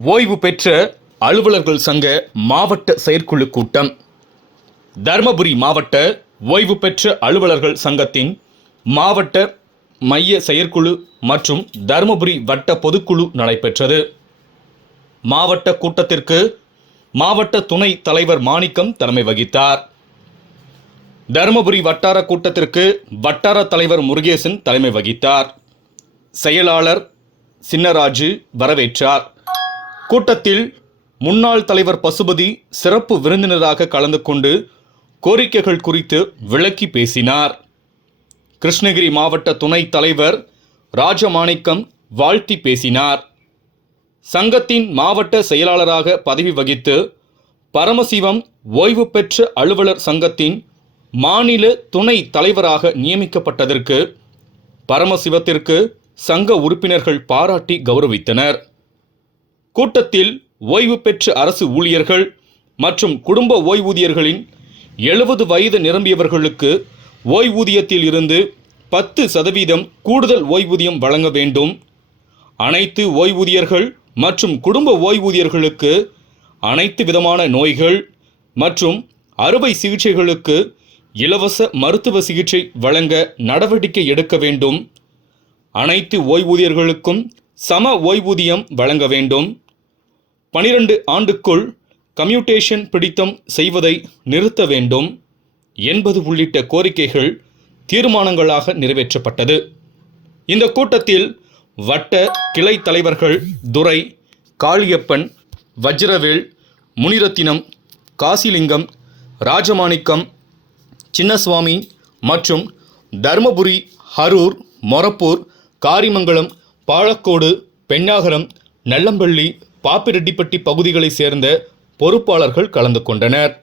ஓய்வு பெற்ற அலுவலர்கள் சங்க மாவட்ட செயற்குழு கூட்டம். தருமபுரி மாவட்ட ஓய்வு பெற்ற அலுவலர்கள் சங்கத்தின் மாவட்ட மைய செயற்குழு மற்றும் தருமபுரி வட்ட பொதுக்குழு நடைபெற்றது. மாவட்ட கூட்டத்திற்கு மாவட்ட துணை தலைவர் மாணிக்கம் தலைமை வகித்தார். தருமபுரி வட்டார கூட்டத்திற்கு வட்டார தலைவர் முருகேசன் தலைமை வகித்தார். செயலாளர் சின்னராஜு வரவேற்றார். கூட்டத்தில் முன்னாள் தலைவர் பசுபதி சிறப்பு விருந்தினராக கலந்து கொண்டு கோரிக்கைகள் குறித்து விளக்கி பேசினார். கிருஷ்ணகிரி மாவட்ட துணைத் தலைவர் ராஜமாணிக்கம் வாழ்த்தி பேசினார். சங்கத்தின் மாவட்ட செயலாளராக பதவி வகித்து பரமசிவம் ஓய்வு பெற்ற அலுவலர் சங்கத்தின் மாநில துணை தலைவராக நியமிக்கப்பட்டதற்கு பரமசிவத்திற்கு சங்க உறுப்பினர்கள் பாராட்டி கௌரவித்தனர். கூட்டத்தில் ஓய்வு பெற்ற அரசு ஊழியர்கள் மற்றும் குடும்ப ஓய்வூதியர்களின் எழுபது வயது நிரம்பியவர்களுக்கு ஓய்வூதியத்தில் இருந்து பத்து சதவீதம் கூடுதல் ஓய்வூதியம் வழங்க வேண்டும். அனைத்து ஓய்வூதியர்கள் மற்றும் குடும்ப ஓய்வூதியர்களுக்கு அனைத்து விதமான நோய்கள் மற்றும் அறுவை சிகிச்சைகளுக்கு இலவச மருத்துவ சிகிச்சை வழங்க நடவடிக்கை எடுக்க வேண்டும். அனைத்து ஓய்வூதியர்களுக்கும் சம ஓய்வூதியம் வழங்க வேண்டும். பனிரெண்டு ஆண்டுக்குள் கம்யூட்டேஷன் பிடித்தம் செய்வதை நிறுத்த வேண்டும் என்பது உள்ளிட்ட கோரிக்கைகள் தீர்மானங்களாக நிறைவேற்றப்பட்டது. இந்த கூட்டத்தில் வட்ட கிளை தலைவர்கள் துரை காளியப்பன் வஜ்ரவேல் முனிரத்தினம் காசிலிங்கம் ராஜமாணிக்கம் சின்னசுவாமி மற்றும் தருமபுரி அரூர் மொரப்பூர் காரிமங்கலம் பாலக்கோடு பெண்ணாகரம் நல்லம்பள்ளி பாப்பிரெட்டிப்பட்டி பகுதிகளைச் சேர்ந்த பொறுப்பாளர்கள் கலந்து கொண்டனர்.